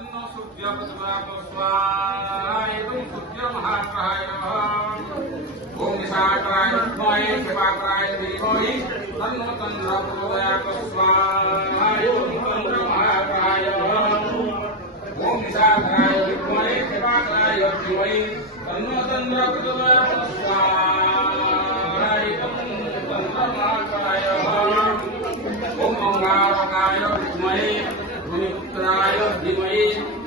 तन्नो सूर्य प्रचोदयात् सूर्य महाकाय ओम निशाचराय विद्महे शिवाकाराय धीमहि तन्नो चन्द्र प्रचोदयात् चन्द्र महाकाय ओम निशाचराय विद्महे शिवाकाराय धीमहि तन्नो चन्द्र प्रचोदयात् चन्द्र महाकाय ओम अंगारकाय विद्महे भूमिपुत्राय धीमहि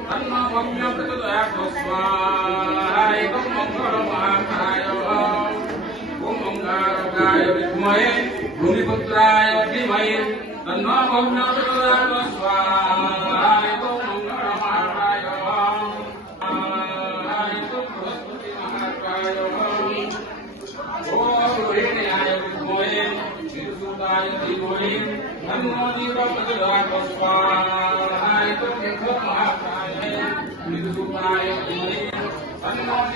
तन्नो भव्य प्रचोदयात् ओम मंगल महाकाय ओम अंगारकाय विद्महे भूमिपुत्राय धीमहि तन्नो भव्य प्रचोदयात् ओम मंगल महाकाय बृहस्पति महाकाय ओम रोहिण्याय विद्महे विष्णुदाय धीमहि तन्नो जीव प्रचोदयात् महाकाय विष्णुदाय धीमहि तन्नो